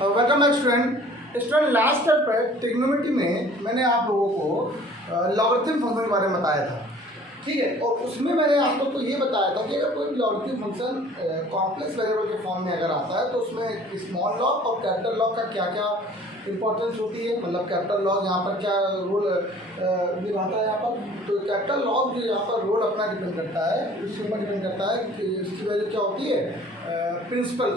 Welcome back student last step पे trigonometry में मैंने आप लोगों को लॉगरिथम फंक्शन के बारे में बताया था, ठीक है। और उसमें मैंने आप लोग को ये बताया था कि अगर कोई लॉगरिथम फंक्शन कॉम्प्लेक्स वेरिएबल के फॉर्म में अगर आता है तो उसमें स्मॉल लॉग और कैपिटल लॉग का क्या क्या इंपॉर्टेंस होती है, मतलब कैपिटल लॉग यहाँ पर क्या रोल निभाता है यहाँ पर। तो कैपिटल लॉग जो यहाँ पर रोल अपना डिपेंड करता है, उसके ऊपर डिपेंड करता है कि इसकी वैल्यू क्या होती है, प्रिंसिपल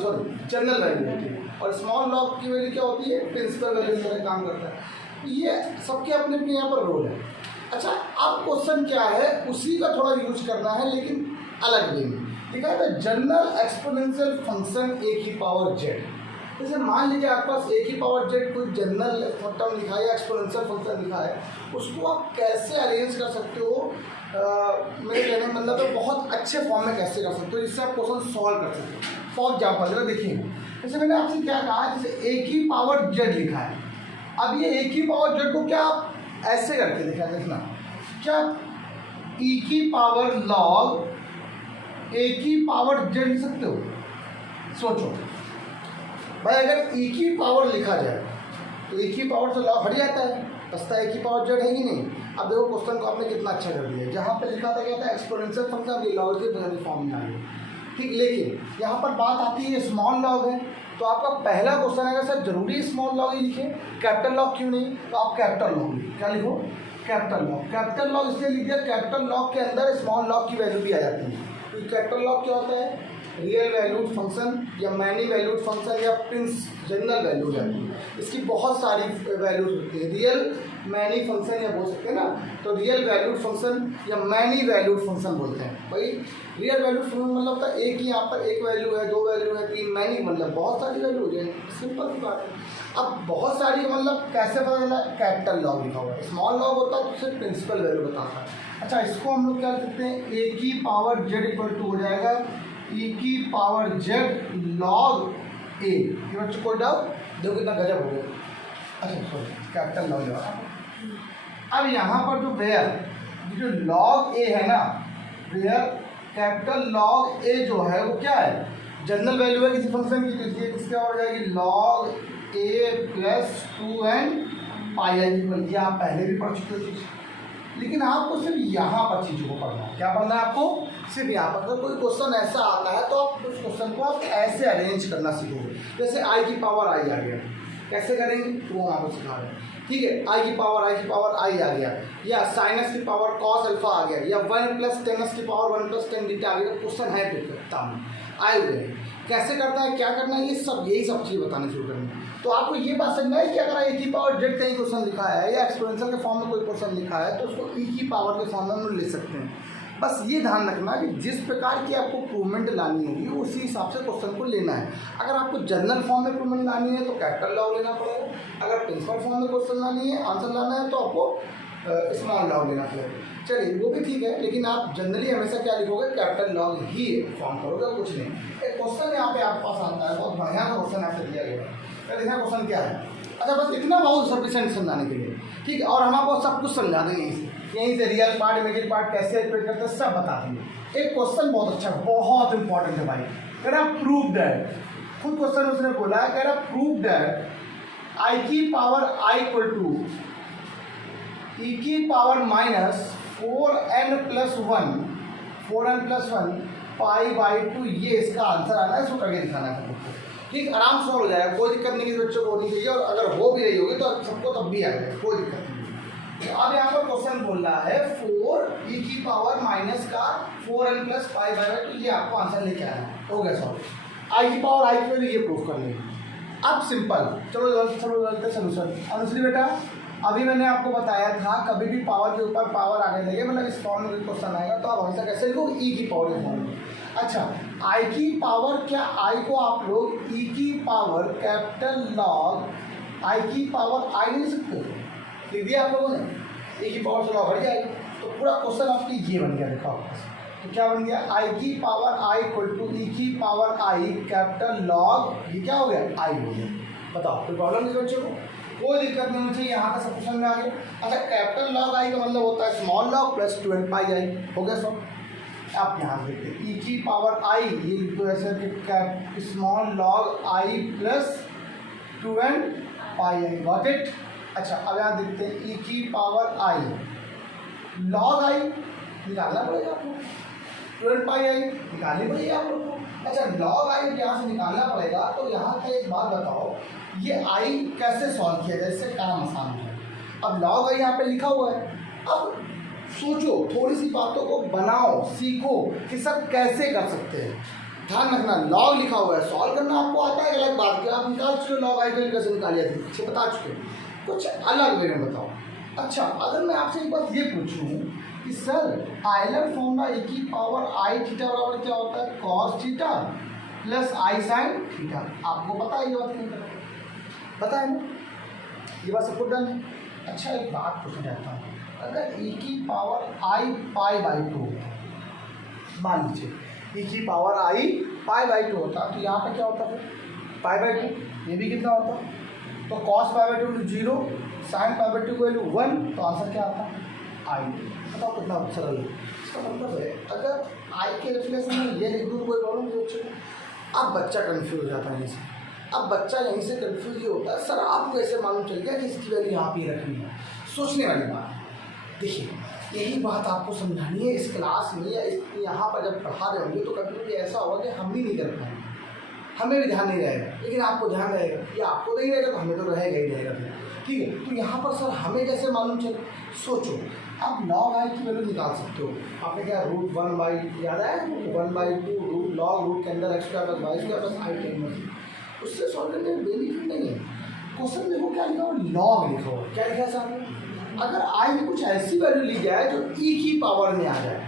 जनरल वैल्यू होती है। और स्मॉल लॉग की वैल्यू क्या होती है, प्रिंसिपल वैल्यू की तरह काम करता है। ये सबके अपने अपने यहाँ पर रोल है। अच्छा, अब क्वेश्चन क्या है, उसी का थोड़ा यूज करना है लेकिन अलग वे में। ठीक है, तो जनरल एक्सपोनेंशियल फंक्शन ए की पावर जेड। जैसे मान लीजिए आपके पास ए की पावर जेड कोई जनरल टर्म लिखा है या एक्सपोनेंशियल फंक्शन लिखा है, उसको आप कैसे अरेंज कर सकते हो, मेरे कहने का मतलब है बहुत अच्छे फॉर्म में कैसे कर सकते हो जिससे आप क्वेश्चन सॉल्व कर सकते हो। फॉर एग्जाम्पल जरा देखिए, जैसे मैंने आपसे क्या कहा, जैसे ए की पावर जेड लिखा है। अब ये ए की पावर जेड को क्या आप ऐसे करके देखना, क्या ई की पावर लॉग ए की पावर जेड लिख सकते हो? सोचो भाई, अगर ई की पावर लिखा जाए तो ई की पावर से लॉग हट जाता है, बसता है ए की पावर जेड है कि नहीं। अब देखो क्वेश्चन को आपने कितना अच्छा कर दिया, जहाँ पे लिखा था क्या था एक्सपोनेंशियल फंक्शन, अभी लॉगरिथम फॉर्म में आ गया, ठीक। लेकिन यहाँ पर बात आती है स्मॉल लॉग है, तो आपका पहला क्वेश्चन है सर जरूरी स्मॉल लॉग ही लिखे, कैपिटल लॉग क्यों नहीं? तो आप कैपिटल लॉग लिखो, क्या लिखो, कैपिटल लॉग। कैपिटल लॉग इसलिए लिख दिया, कैपिटल लॉग के अंदर स्मॉल लॉग की वैल्यू भी आ जाती है। तो कैपिटल लॉग क्या होता है, रियल वैल्यूड फंक्शन या मैनी वैल्यूड फंक्शन या प्रिंस जनरल वैल्यू जाती है। इसकी बहुत सारी वैल्यूज होती है, रियल मैनी फंक्शन या बोल सकते हैं ना, तो रियल वैल्यूड फंक्शन या मैनी वैल्यूड फंक्शन बोलते हैं। भाई रियल वैल्यूड फंक्शन मतलब था एक ही यहाँ पर एक वैल्यू है, दो वैल्यू है, तीन, मैनी मतलब बहुत सारी वैल्यू हो जाएगी, सिंपल सी बात है। अब बहुत सारी मतलब कैसे पता चला, कैपिटल लॉग लिखा हुआ है, स्मॉल लॉग होता है तो उससे प्रिंसिपल वैल्यू बताता है। अच्छा, इसको हम लोग क्या लिखते हैं, ए की पावर जेड इक्वल टू हो जाएगा ई की पावर जेड लॉग ए। बच्चों कोई डाउट? देखो कितना गजब हो गया। अच्छा सॉरी, कैपिटल लॉग है। अब यहाँ पर जो वेयर जो लॉग ए है ना, वेयर कैपिटल लॉग ए जो है वो क्या है, जनरल वैल्यू है किसी फंक्शन की, तो किसके हो जाएगी, log A plus 2n pi I equal. ये आप पहले भी पढ़ चुके हो चीज़, लेकिन आपको सिर्फ यहाँ पर चीज़ों को पढ़ना है। क्या पढ़ना है आपको? सिर्फ यहाँ पर। अगर कोई क्वेश्चन ऐसा आता है तो आप उस क्वेश्चन को आप ऐसे अरेंज करना सीखोगे। जैसे आई की पावर आई आ गया, कैसे करेंगे तो वो आपको सिखा रहे हैं, ठीक है। आई की पावर आई आ गया, या साइनस की पावर कॉस अल्फा आ गया, या 1 प्लस टेनस की पावर 1 प्लस टेन बीटा आ गया। क्वेश्चन है आए हुए कैसे करता है, क्या करना है, ये सब यही सब चीज़ बताने शुरू करेंगे। तो आपको ये बात समझना है कि अगर ए की पावर जेड कहीं क्वेश्चन लिखा है या एक्सपोनेंशियल के फॉर्म में कोई क्वेश्चन लिखा है तो उसको ई की पावर के फॉर्म में हम ले सकते हैं। बस ये ध्यान रखना कि जिस प्रकार की आपको प्रूवमेंट लानी होगी उसी हिसाब से क्वेश्चन को लेना है। अगर आपको जनरल फॉर्म में प्रूवमेंट लानी है तो कैपिटल लॉग लेना पड़ेगा, अगर प्रिंसिपल फॉर्म में क्वेश्चन लानी है, आंसर लाना है, तो आपको स्मॉल लॉग लेना पड़ेगा। चलिए वो भी ठीक है, लेकिन आप जनरली हमेशा क्या लिखोगे, कैपिटल लॉग ही फॉर्म करोगे, कुछ नहीं। एक क्वेश्चन यहाँ पे आपके पास आता है, बहुत बढ़िया क्वेश्चन आपसे दिया गया है। देखना क्वेश्चन क्या है। अच्छा, बस इतना बहुत सफिशिएंट समझाने के लिए, ठीक है। और हम आपको सब कुछ समझा देंगे यहीं से रियल पार्ट इमेजिन पार्ट कैसे एक्सप्लेन करते हैं सब बता देंगे। एक क्वेश्चन बहुत अच्छा, बहुत इंपॉर्टेंट है भाई, कह रहा प्रूव दैट, खुद क्वेश्चन उसने बोला है, कह रहा प्रूव दैट आई की पावर आई इक्वल टू ई की power minus 4n plus 1 pi by 2, ये इसका आंसर आना है, इसको करके दिखाना है सबको, ठीक। आराम से हो जाएगा, कोई दिक्कत नहीं, किसी बच्चों को होनी चाहिए, और अगर हो भी रही होगी तो सबको तब भी आएगा, कोई दिक्कत नहीं। तो अब यहाँ पर क्वेश्चन बोल रहा है 4 ई की पावर माइनस का 4n प्लस पाई बाई 2, ये आपको आंसर लेके आना है। हो गया सॉल्व, आई की पावर आई की वैल्यू ये प्रूफ कर लेंगे। अब सिंपल, चलो जल्दी सोल्यूशन। अनुश्री बेटा, अभी मैंने आपको बताया था कभी भी पावर के ऊपर पावर आने लगे, मतलब इस फॉर्म में क्वेश्चन आएगा तो आप हमेशा कैसे लिखो, ई की पावर के फॉर्म में। अच्छा, आई की पावर, क्या आई को आप लोग ई की पावर कैपिटल लॉग आई की पावर आई नहीं लिख सकते? लिख दिया आप लोगों ने, ए की पावर से लॉग बढ़ जाएगी, तो पूरा क्वेश्चन आपकी ये बन गया। देखो तो क्या बन गया, आई की पावर आई इक्वल टू ई की पावर आई कैपिटल लॉग, ये क्या हो गया, आई हो गया। बताओ कोई प्रॉब्लम नहीं बच्चों को? कोई दिक्कत नहीं होनी चाहिए, यहाँ का सब समझ में आ गया। अच्छा, कैपिटल लॉग आई का मतलब होता है small log plus 2n pi आई, हो गया सब। आप यहाँ देखते हैं ई की पावर आई, ये तो ऐसे कि small log I plus 2n pi I, got it. अच्छा अब यहाँ देखते हैं e की पावर आई, log आई निकालना पड़ेगा आपको, 2n पाई आई निकालनी पड़ेगी आप लोग को। अच्छा log आई यहाँ से निकालना पड़ेगा, तो यहाँ का एक बात बताओ, ये आई कैसे सॉल्व किया जाए, इससे काम आसान है। अब log आई यहाँ पे लिखा हुआ है, अब सोचो थोड़ी सी बातों को बनाओ, सीखो कि सब कैसे कर सकते हैं। ध्यान रखना लॉग लिखा हुआ है, सॉल्व करना आपको आता है अलग बात की, आप निकाल चुके लॉग आई वैल्यू कैसे निकाली जाती है पीछे बता चुके, कुछ अलग वे में बताओ। अच्छा अगर मैं आपसे एक बात ये पूछूं कि सर आयलर फॉर्मूला e की पावर आई थीटा बराबर क्या होता है, cos theta plus i sine theta, आपको पता है ये बात नहीं पता है ना, ये बात सबको डन है। अच्छा एक बात पूछना चाहता हूँ, अगर e की पावर आई पाई बाई 2, मान लीजिए e की पावर आई पाई बाई 2 होता, तो यहाँ पे क्या होता है पाई बाई 2, ये भी कितना होता, तो cos pi by 2 0, sign pi by 2 को वैल्यू 1, तो आंसर क्या आता आई। बताओ कितना सरल है। इसका मतलब है अगर आई के रिफ्लेक्स में ये लिख दूँ कोई प्रॉब्लम नहीं होती। अब बच्चा कन्फ्यूज हो जाता है इससे, अब बच्चा यहीं से कन्फ्यूज ये होता है, सर आपको ऐसे मालूम चल गया कि इसकी वैल्यू यहाँ पे रखनी है। सोचने वाली बात देखिए, यही बात आपको समझानी है इस क्लास में या यहाँ पर जब पढ़ा रहे होंगे, तो कभी कभी ऐसा होगा कि हम भी नहीं कर पाएंगे, हमें भी ध्यान नहीं रहेगा, लेकिन आपको ध्यान रहेगा, या आपको नहीं रहेगा तो हमें तो रहेगा ही रहेगा फिर, ठीक है। तो यहाँ पर सर हमें कैसे मालूम चले, सोचो आप लॉग आई की वैल्यू निकाल सकते हो, आपने क्या रूट 1 बाई याद है, 1/2 रूट लॉग रूट के अंदर x square plus y square plus i ten, उससे सॉल्व करने में बेनिफिट नहीं है। क्वेश्चन देखो क्या लिखा हुआ, लॉग लिखा हुआ, क्या लिखा है सामने, अगर आई में कुछ ऐसी वैल्यू ली जाए जो ई की पावर में आ जाए,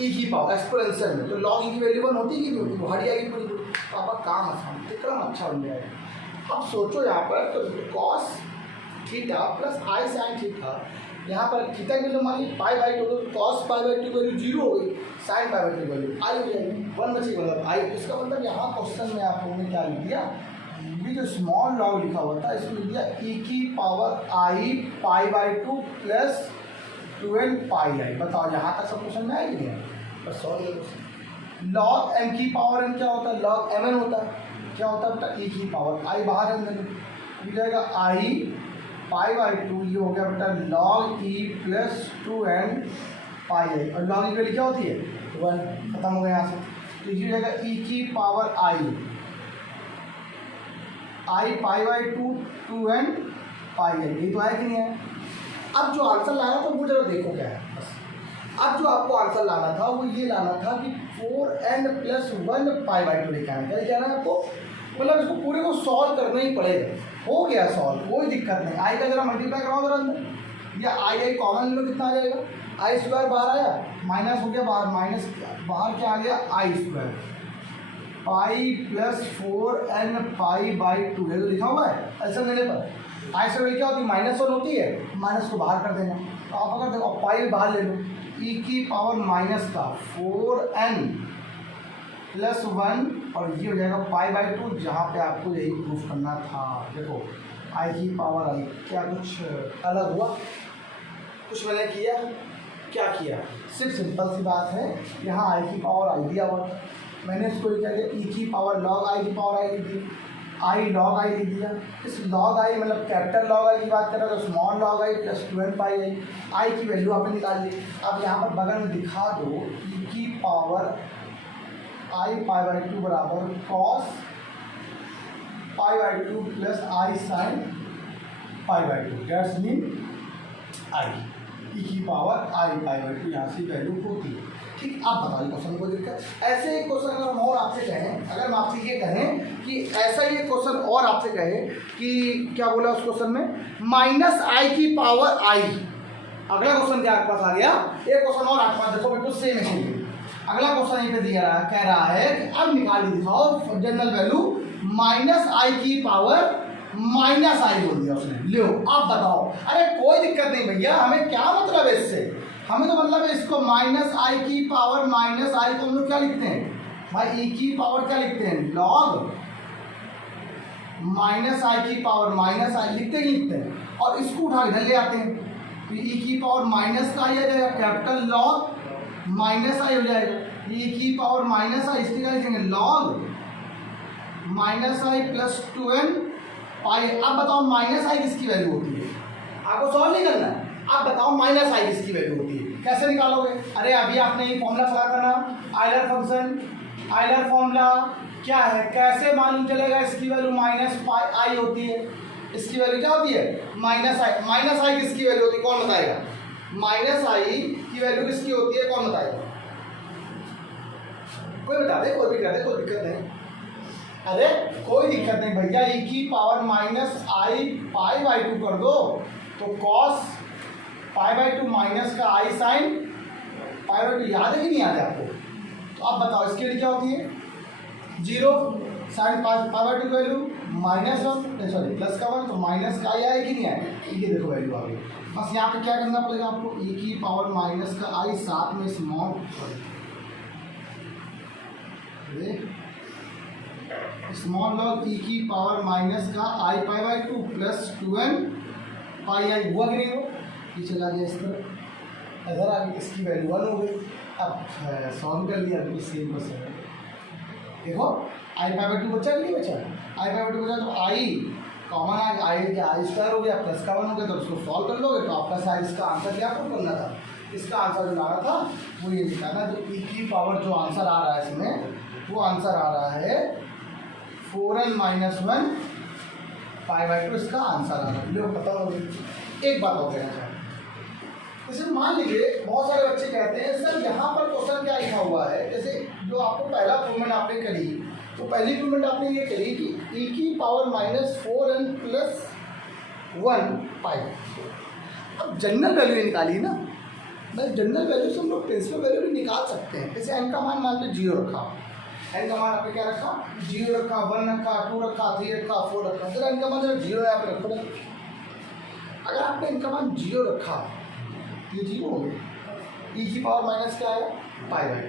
ई की पावर एक्सपोनेंशियल में, तो लॉग ई की वैल्यू 1 होती है कि हट जाएगी पूरी, तो आपका काम आसान क्रम अच्छा बन जाएगा। अब सोचो यहाँ पर तो cos theta plus i sine theta, यहाँ पर थीटा की वैल्यू मान ली पाई बाई 2, तो कॉस पाई बाई 2 की वैल्यू 0 हो गई, साइन पाई बाई 2 की वैल्यू आई हो जाएगी, 1 बचेगी मतलब आई। इसका मतलब यहाँ क्वेश्चन में आप लोगों ने क्या लिख दिया, ये जो स्मॉल लॉग लिखा हुआ था इसमें लिख दिया e की power I pi by 2 plus 2n pi आई। बताओ यहाँ तक सब क्वेश्चन में आया कि नहीं है, बस सॉल्व करो। लॉग m की पावर n क्या होता है, लॉग mn होता है, क्या होता है बेटा e की पावर आई बाहर अंदर मिल जाएगा आई पाई बाई 2, ये हो गया बेटा log e plus 2n pi आई, और लॉग की वैल्यू क्या होती है 1, खत्म हो गया यहाँ से, तो ये हो जाएगा e की power I pi by 2 2n pi आई, ये तो है कि नहीं है। अब जो आंसर लाना था वो जरा देखो क्या है, बस अब जो आपको आंसर लाना था वो ये लाना था कि 4n प्लस 1 पाई बाई 2 लेके आना, क्या लेके आना है आपको, मतलब इसको पूरे को सॉल्व करना ही पड़ेगा। हो गया सॉल्व, कोई दिक्कत नहीं, आई का जरा मल्टीप्लाई कराओ जरा अंदर, या आई कॉमन लो कितना आ जाएगा, आई स्क्वायर बाहर आया, माइनस हो गया बाहर, माइनस बाहर क्या आ गया i square pi plus 4n pi by 2 है, तो लिखा हुआ है ऐसा लेने पर आई से क्या होती है -1 होती है, माइनस को बाहर कर देना, तो आप अगर देखो पाई बाहर ले लो, e की पावर माइनस का 4n प्लस 1 और ये हो जाएगा पाई बाई 2, जहाँ पे आपको यही प्रूफ करना था। देखो आई की पावर आई, क्या कुछ अलग हुआ, कुछ मैंने किया, क्या किया, सिर्फ सिंपल सी बात है, यहाँ आई की पावर आई दिया हुआ, मैंने इसको क्या किया ई की पावर लॉग आई की पावर आई लिख दी, आई लॉग आई लिख दिया। इस लॉग आई मतलब कैपिटल लॉग आई की बात कर रहा है, तो small log I plus 2n pi आई की वैल्यू आपने निकाल ली। अब यहाँ पर बगल में दिखा दो ई की पावर आई पाई बाई 2 बराबर cos pi by 2 plus i sine pi by 2, that's mean i e की पावर आई पाई बाई 2 यहाँ से वैल्यू होती है। ठीक, आप बताइए क्वेश्चन में कोई दिक्कत, ऐसे एक क्वेश्चन अगर हम और आपसे कहें, अगर हम आपसे ये कहें कि ऐसा ही क्वेश्चन और आपसे कहें कि क्या बोला उस क्वेश्चन में माइनस आई की पावर आई, अगला क्वेश्चन क्या आपके पास आ गया, एक क्वेश्चन और आपके पास देखो बिल्कुल सेम है, अगला क्वेश्चन यहीं पे दिया रहा कह रहा है कि अब निकाल दिखाओ जनरल वैल्यू माइनस आई की पावर माइनस आई बोल दिया उसने, लो आप बताओ। अरे कोई दिक्कत नहीं भैया, हमें क्या मतलब है इससे, हमें तो मतलब है इसको माइनस आई की पावर माइनस आई को हम लोग क्या लिखते हैं भाई, ई की पावर क्या लिखते हैं लॉग माइनस आई की पावर माइनस आई लिखते ही लिखते हैं, और इसको उठा इधर ले आते हैं, तो ई की पावर माइनस का आई आ जाएगा, कैपिटल लॉग माइनस आई हो जाएगा, ई की पावर माइनस आई इसलिए क्या लिखेंगे लॉग माइनस आई प्लस 2n पाई। अब बताओ माइनस आई किसकी वैल्यू होती है, आपको सॉल्व नहीं करना है। आप बताओ माइनस आई किसकी वैल्यू होती है, कैसे निकालोगे? अरे अभी आपने ये फॉर्मूला चला करना, आइलर फंक्शन, आइलर फॉर्मूला क्या है, कैसे मालूम चलेगा इसकी वैल्यू माइनस आई होती है, इसकी वैल्यू क्या होती है माइनस आई। माइनस आई किसकी वैल्यू होती है कौन बताएगा? माइनस आई की वैल्यू किसकी होती है कौन बताएगा? कोई बता दे, कोई भी कर दे, कोई दिक्कत नहीं। अरे कोई दिक्कत नहीं भैया, ई की power minus I pi by 2 कर दो तो कॉस पाई बाई 2 माइनस का आई साइन पाई बाई 2, याद है कि नहीं याद है आपको? तो अब बताओ इसके लिए क्या होती है 0 sign pi by 2 value minus 1 sorry plus का 1, तो माइनस का आई आए कि नहीं आए, ये देखो वैल्यू आ गई। बस यहाँ पे क्या करना पड़ेगा आपको, ई की पावर माइनस का आई साथ में स्मॉल लॉग ई की पावर माइनस का आई पाई बाई 2 प्लस 2n पाई आई, हुआ कि नहीं हो, ये चला गया इस तरह, इधर आ गई, इसकी वैल्यू 1 हो गई। अब सॉल्व कर लिया, अभी सेम बस है, देखो आई पाई बाई 2 बचा कि नहीं बचा, आई पाई बाई 2 बचा तो आई कॉमन आ गया, आई क्या आई स्क्वायर हो गया प्लस का 1 हो गया, तो उसको सॉल्व कर लोगे तो आपका साइड इसका आंसर क्या आपको करना था, इसका आंसर जो लाना था वो ये निकालना, जो ई की पावर जो आंसर आ रहा है इसमें वो आंसर आ रहा है 4n माइनस 1 पाई बाई 2, इसका आंसर आ रहा है। लोग पता होगी। एक बात और कहना चाहते हैं, जैसे मान लीजिए बहुत सारे बच्चे कहते हैं सर यहाँ पर क्वेश्चन क्या लिखा हुआ है, जैसे जो आपको पहला प्रूवमेंट आपने करी तो पहली प्रूवमेंट आपने ये करी कि ई की पावर माइनस 4n प्लस 1 पाई। अब जनरल वैल्यू निकालिए ना, मैं जनरल वैल्यू से हम लोग प्रिंसिपल वैल्यू भी निकाल सकते हैं। जैसे एन का मान मान लो 0 रखा, एन का मान आपने क्या रखा 0 रखा, 1 रखा, 2 रखा, 3 रखा, 4 रखा, चलो एन का मान 0 है, आप रखो ना। अगर आपने एन का मान 0 रखा ये 0 हो गया, ई की पावर माइनस क्या है पाई बाई,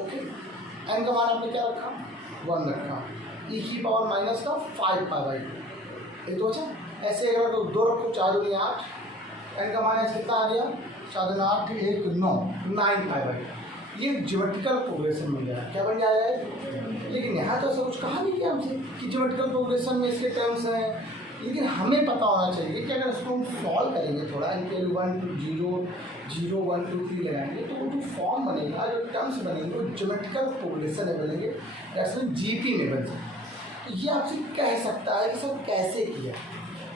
ओके। एन का मान आपने क्या रखा 1 रखा, ई की पावर माइनस का 5 पाई बाई 2, एक तो अच्छा ऐसे अगर तो 2 रखो, 4 दूनी 8, एन का मान कितना आ गया 4 दूनी 8 1 9 9 पाई बाई, ये ज्योमेट्रिकल प्रोग्रेशन मिल गया, क्या बन जाएगा है? लेकिन यहाँ तो ऐसा कुछ कहा नहीं किया हमसे कि ज्योमेट्रिकल प्रोग्रेशन में इसके टर्म्स हैं, लेकिन हमें पता होना चाहिए कि अगर इसको हम सॉल्व करेंगे थोड़ा, इनके 1 2 0 0 1 2 3 लगाएंगे तो वो जो फॉर्म बनेगा, जो टर्म्स बनेंगे वो ज्योमेट्रिकल प्रोग्रेशन में बनेंगे, ऐसे जीपी में बन सकते। तो ये आपसे कह सकता है कि सर कैसे किया,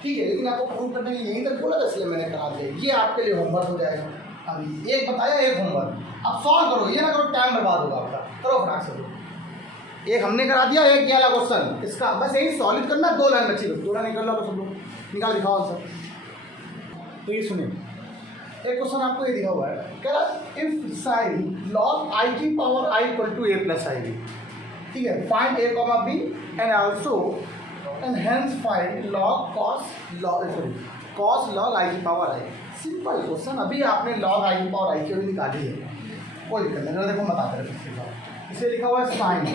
ठीक है, लेकिन आपको प्रूव करने के लिए यहीं तक बोला था इसलिए मैंने कहा दिया, ये आपके लिए होमवर्क हो जाएगा। अभी एक बताया एक होमवर्क, अब सॉल्व करो, ये ना करो टाइम बर्बाद होगा आपका, करो फटाक से। एक हमने करा दिया, एक ये वाला क्वेश्चन, इसका बस यही सॉल्व करना, 2 लाइन बची, दो लाइन निकल लो सब लोग, निकाल दिखाओ आंसर। तो ये सुनिए, एक क्वेश्चन आपको ये दिया हुआ है, कह रहा इफ साइन लॉग आई की power i equal to a plus i b, ठीक है, find a comma b and also and hence find log cos log i की पावर आई। सिंपल क्वेश्चन, अभी आपने लॉग आई की पावर आई की value निकाली है, कोई दिक्कत नहीं, देखो बताते रहे। इसे लिखा हुआ है साइन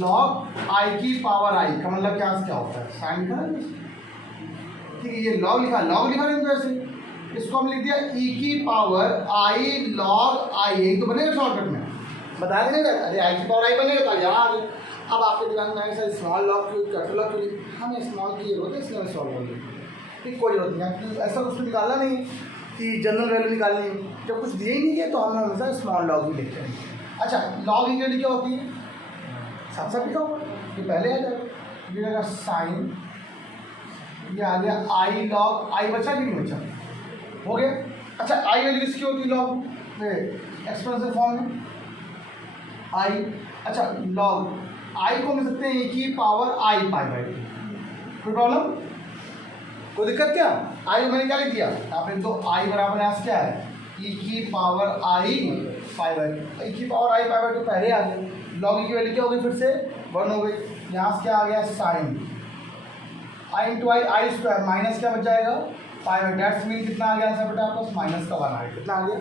लॉग आई की पावर आई का मतलब क्या होता है, साइन का, ठीक है, ये लॉग लिखा नहीं तो ऐसे इसको हम लिख दिया ई की पावर आई लॉग आई, यही तो बनेगा शॉर्टकट में, बताया नहीं, अरे आई की पावर आई बनेगा तो यहाँ आ गए। अब आपके दिमाग में सर स्मॉल लॉग क्यों कैपिटल लॉग क्यों, हमें स्मॉल की जरूरत है इसलिए हमें सॉल्व कर लिया, ठीक, कोई जरूरत नहीं, ऐसा कुछ तो निकालना नहीं कि जनरल वैल्यू निकालनी है, जब कुछ दिए ही नहीं है तो हम हमेशा स्मॉल लॉग ही लिखते हैं। अच्छा, लॉग की वैल्यू क्या होती है, साथ साथ लिखा हुआ, ये पहले आ जाएगा साइन, ये आ गया आई लॉग, आई बचा कि नहीं बचा, हो गया। अच्छा, आई वैल्यू किसकी होती है लॉग, एक्सपेंसिव फॉर्म में आई, अच्छा लॉग आई को मिल सकते हैं ए की पावर आई पाई बाई, कोई प्रॉब्लम, कोई दिक्कत क्या, आई मैंने क्या लिख दिया आपने, तो आई बराबर यहाँ से क्या है ई की पावर आई पाई बाई 2, ई की पावर आई पाई बाई 2 पहले आ गया, लॉग की वैल्यू क्या हो गई फिर से 1 हो गई, यहाँ से क्या आ गया साइन आई इंटू आई स्क्वायर माइनस क्या बच जाएगा पाई बाई, डेट्स मीन कितना आ गया बेटा आपको माइनस का 1 आ गया, कितना आ गया,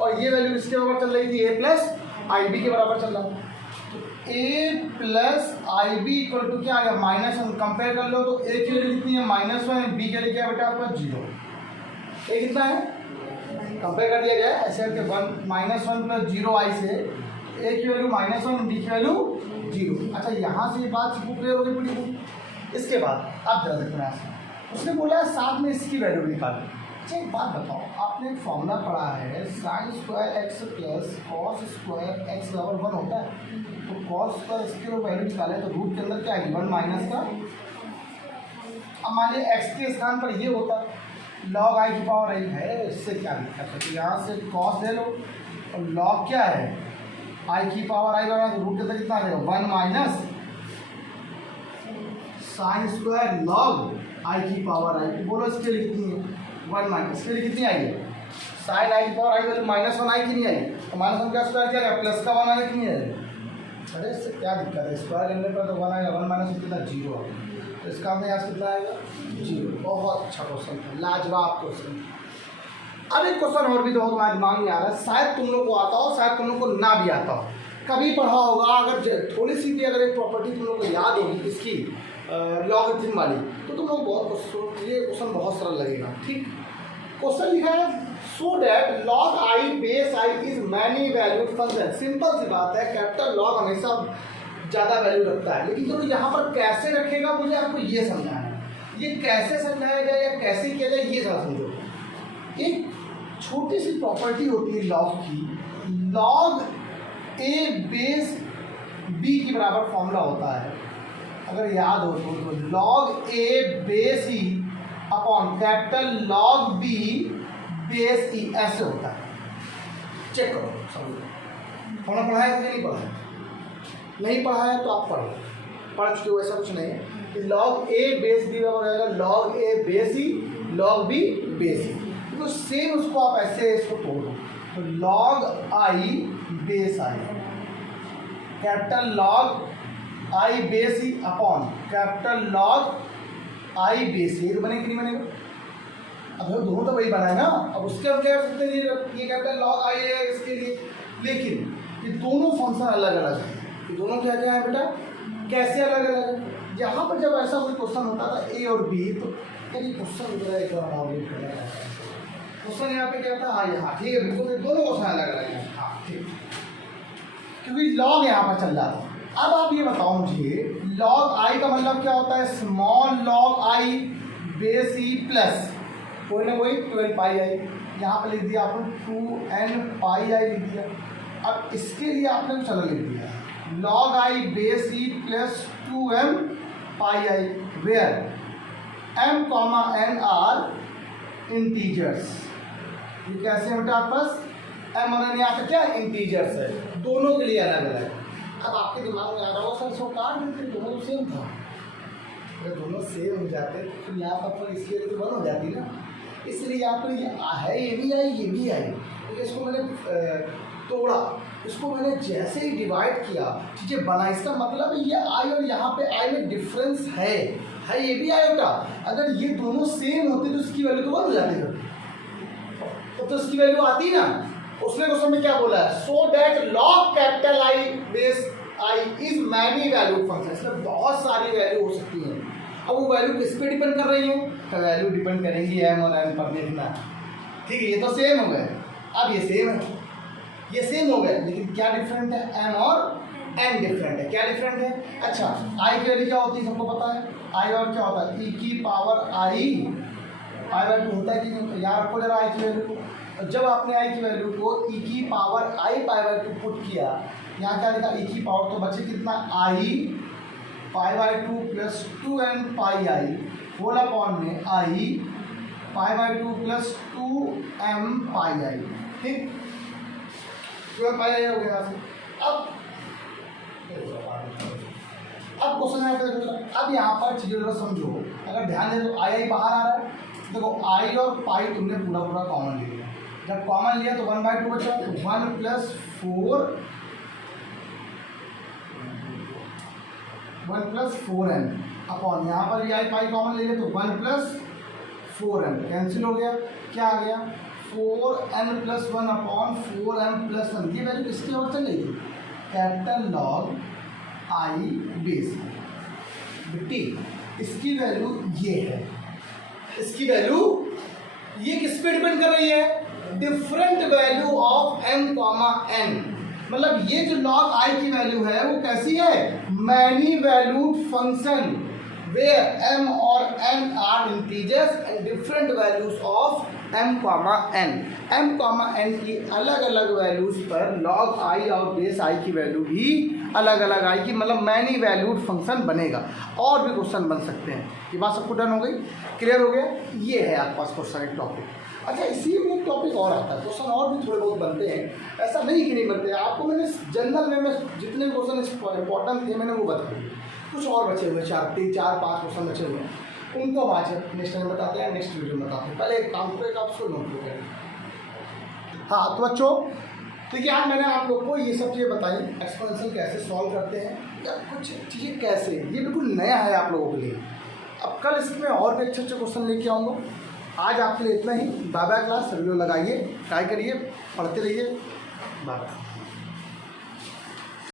और ये वैल्यू किसके बराबर चल रही थी ए प्लस आई बी के बराबर चल रहा, तो a plus i b equal to क्या आ गया -1, कंपेयर कर लो तो ए की वैल्यू कितनी है -1, बी के लिए क्या बेटा आपका 0, ए कितना है कंपेयर कर दिया गया ऐसे करके 1 प्लस 0 आई से ए की वैल्यू -1, बी की वैल्यू 0। अच्छा, यहाँ से ये बात क्लियर हो गई पूरी, इसके बाद आप ध्यान रखना, उसने बोला है साथ में इसकी वैल्यू निकालो। अच्छा एक बात बताओ, आपने एक फॉर्मूला पढ़ा है sine square x plus cos square x बराबर 1 होता है। तो कॉस स्क्वायर इसकी वैल्यू निकाले तो रूट के अंदर क्या आएगी 1 माइनस का, अब मान लिया एक्स के स्थान पर ये होता लॉग आई की पावर आई है, इससे क्या दिक्कत है। तो यहाँ से कॉस ले लो और लॉग क्या है आई की पावर आई बना, तो रूट के अंदर कितना आ जाएगा 1 minus sine square log i की पावर आई। बोलो इसके लिए कितनी है 1 माइनस, इसके लिए कितनी आई है साइन आई की पावर आई वैल्यू -1 आई कि नहीं आई, तो -1 का स्क्वायर क्या है प्लस का 1 आया कि नहीं आया। अरे इससे क्या दिक्कत है, स्क्वायर करने पर तो 1 आएगा, 1 माइनस कितना 0 आएगा, तो इसका हमने यहाँ कितना आएगा 0। बहुत अच्छा क्वेश्चन था, लाजवाब क्वेश्चन। अब एक क्वेश्चन और भी तो तुम्हारे दिमाग में आ रहा है, शायद तुम लोग को आता हो शायद तुम लोग को ना भी आता हो, कभी पढ़ा होगा। अगर थोड़ी सी भी अगर एक प्रॉपर्टी तुम लोग को याद होगी इसकी लॉगरिथम वाली, तो तुम लोग बहुत ये क्वेश्चन बहुत सरल लगेगा। ठीक, क्वेश्चन लिखा है so that log i base i is many valued function. Simple सी बात है, कैपिटल लॉग हमेशा ज़्यादा वैल्यू रखता है, लेकिन तो यहाँ पर कैसे रखेगा मुझे आपको ये समझाना है। ये कैसे समझाया जाए या कैसे किया जाए ये ज़रा समझो। एक छोटी सी प्रॉपर्टी होती है लॉग की, लॉग ए बेस बी की बराबर फॉर्मूला होता है, अगर याद हो तो log a base e upon capital log b base e ऐसे होता है। चेक करो सब होना पढ़ा है कि नहीं पढ़ा है, नहीं पढ़ा है तो आप पढ़ो, पढ़ चुके हो ऐसा कुछ नहीं है कि लॉग ए बेस बी बराबर रहेगा log a base e log b base e, तो सेम उसको आप ऐसे इसको तोड़ दो, तो log i base i capital log i base e upon capital log i base e, बने कि नहीं बनेगा। अब दोनों तो वही बना है ना, अब उसके हम क्या कर सकते हैं, ये कैपिटल लॉग आई है इसके लिए, लेकिन ये दोनों फंक्शन अलग अलग है। ये दोनों क्या क्या है बेटा, कैसे अलग अलग है। यहाँ पर जब ऐसा कोई क्वेश्चन होता था ए और बी, तो यार ये क्वेश्चन एक क्वेश्चन यहाँ पे क्या था, हाँ यहाँ ठीक है बिल्कुल, दोनों क्वेश्चन अलग अलग है, हाँ ठीक, क्योंकि लॉग यहाँ पर चल रहा था। अब आप ये बताओ मुझे, लॉग आई का मतलब क्या होता है, small log i base e plus कोई ना कोई 12 पाई आई, यहाँ पर लिख दिया आपने 2n पाई आई लिख दिया। अब इसके लिए आपने कुछ अलग लिख दिया, log i base e plus 2m pi i, where m comma n are integers. ये कैसे है बेटा आपके पास m और n यहाँ पे क्या इंटीजर्स है, दोनों के लिए अलग अलग। अब आपके दिमाग में आ रहा होगा सर इसको काट देते, दोनों सेम था, अगर दोनों सेम हो जाते तो यहाँ पर इसकी वजह से 1 हो जाती ना, इसलिए यहाँ पर ये है ये भी आई ये भी आई, तो इसको मैंने तोड़ा, इसको मैंने जैसे ही डिवाइड किया चीज़ें बना, इसका मतलब ये आई और यहाँ पे आई में डिफरेंस है ये भी आई होता। अगर ये दोनों सेम होते तो इसकी वैल्यू तो 1 हो जाती है, तो इसकी वैल्यू आती ना। उसने क्वेश्चन में क्या बोला है, so that log capital I base i is many valued function, इसमें बहुत सारी वैल्यू हो सकती है। अब वो वैल्यू किस पे डिपेंड कर रही है, तो वैल्यू डिपेंड करेंगी m और n पर, देखना ठीक है। ये तो सेम हो गए, अब ये सेम है, ये सेम हो गए, लेकिन क्या डिफरेंट है, m और n डिफरेंट है। क्या डिफरेंट है, अच्छा i की वैल्यू क्या होती है सबको पता है, i और क्या होता है e की पावर i बाई 2 होता है कि नहीं, याद रखो जरा i की वैल्यू। जब आपने i की वैल्यू को e की power i pi by 2 put किया, यहाँ क्या लिखा e की पावर, तो बचे कितना i pi by 2 plus 2n pi i whole upon में i pi by 2 plus 2m pi i, ठीक 2m पाई आई हो गया। अब क्वेश्चन यहाँ पे अब यहाँ पर चीज़ें जरा समझो, अगर ध्यान दे तो आई बाहर आ रहा है, देखो आई और पाई तुमने पूरा कॉमन ले लिया, जब कॉमन लिया तो 1/2 बचा, तो 1 प्लस 4n अपॉन यहाँ पर आई पाई कॉमन ले लिया तो 1 प्लस 4n कैंसिल हो गया, क्या आ गया 4n plus 1 upon 4m plus 1। ये वैल्यू किसकी ओर चल रही थी, कैपिटल लॉग आई बेस बेटी, इसकी वैल्यू ये है, इसकी वैल्यू ये किस पे डिपेंड कर रही है, different value of m comma n, मतलब ये जो लॉग आई की वैल्यू है वो कैसी है, many valued function, where m और n are integers and different values of m, n। m, n की अलग अलग वैल्यूज पर log i और बेस i की वैल्यू भी अलग अलग आएगी, मतलब मैनी वैल्यूड फंक्शन बनेगा। और भी क्वेश्चन बन सकते हैं। ये बात सबको डन हो गई, क्लियर हो गया? ये है आपके पास क्वेश्चन एक टॉपिक। अच्छा, इसी में एक टॉपिक और आता है, क्वेश्चन और भी थोड़े बहुत बनते हैं, ऐसा नहीं कि नहीं बनते। आपको मैंने जनरल में जितने क्वेश्चन इंपॉर्टेंट थे मैंने वो बता दिए। कुछ और बचे हुए 4-5 क्वेश्चन बचे हुए हैं, उनको हम आज नेक्स्ट टाइम बताते हैं, नेक्स्ट वीडियो में बताते हैं। पहले एक काम करो, एक आप उसको नोट करें। हाँ तो बच्चों, देखिए आज मैंने आप लोग को ये सब चीज़ें बताई, एक्सपोनेंशियल कैसे सॉल्व करते हैं या कुछ चीज़ें कैसे, ये बिल्कुल नया है आप लोगों के लिए। अब कल इसमें और भी अच्छे अच्छे क्वेश्चन लेके आऊँगा। आज आपके लिए इतना ही। बाय बाय क्लास, वीडियो लगाइए, ट्राई करिए, पढ़ते रहिए। Bye bye.